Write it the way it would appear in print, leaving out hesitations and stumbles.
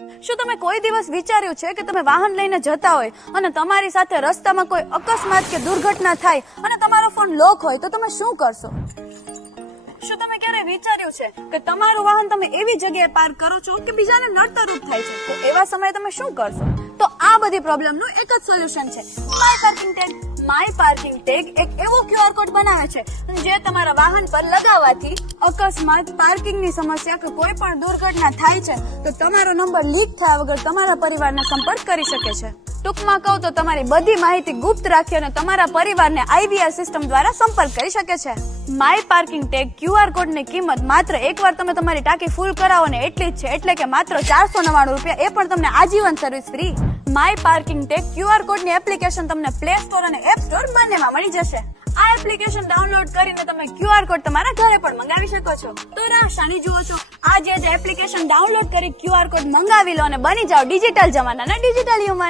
શું તમે કોઈ દિવસ વિચાર્યું છે કે તમે વાહન લઈને જતા હોય અને તમારી સાથે રસ્તામાં કોઈ અકસ્માત કે દુર્ઘટના થાય અને તમારો ફોન લોક હોય તો તમે શું કરશો? શું તમે ક્યારે વિચાર્યું છે કે તમારું વાહન તમે એવી જગ્યાએ પાર્ક કરો છો કે બીજાને નડતરરૂપ થાય છે, તો એવા સમયે તમે શું કરશો? તો આ બધી પ્રોબ્લેમનું એક જ સોલ્યુશન છે, my parking tag. My parking tag એક એવો QR કોડ બનાવે છે જે તમારા વાહન પર લગાવવાથી અકસ્માત, પાર્કિંગની સમસ્યા કે કોઈ પણ દુર્ઘટના થાય છે તો તમારો નંબર લીક થયા વગર તમારા પરિવારને સંપર્ક કરી શકે છે. ટૂંકમાં કહું તો તમારી બધી માહિતી ગુપ્ત રાખી અને તમારા પરિવારને IVR સિસ્ટમ દ્વારા સંપર્ક કરી શકે છે. માય પાર્કિંગ ટેગ QR કોડની કિંમત માત્ર એકવાર તમે તમારી ટાંકી ફૂલ કરાવો ને એટલી જ છે, એટલે કે માત્ર 499 રૂપિયા, એ પણ તમને આજીવન service free. My parking tag QR કોડની એપ્લિકેશન તમને પ્લે સ્ટોર અને એપ સ્ટોર બંનેમાં મળી જશે. આ એપ્લિકેશન ડાઉનલોડ કરીને તમે QR કોડ તમારા ઘરે પણ મંગાવી શકો છો. તો રાહ શાની જુઓ છો? આજે જ એપ્લિકેશન ડાઉનલોડ કરી QR કોડ મંગાવી લો અને બની જાઓ ડિજિટલ જમાનાના ડિજિટલ હ્યુમન.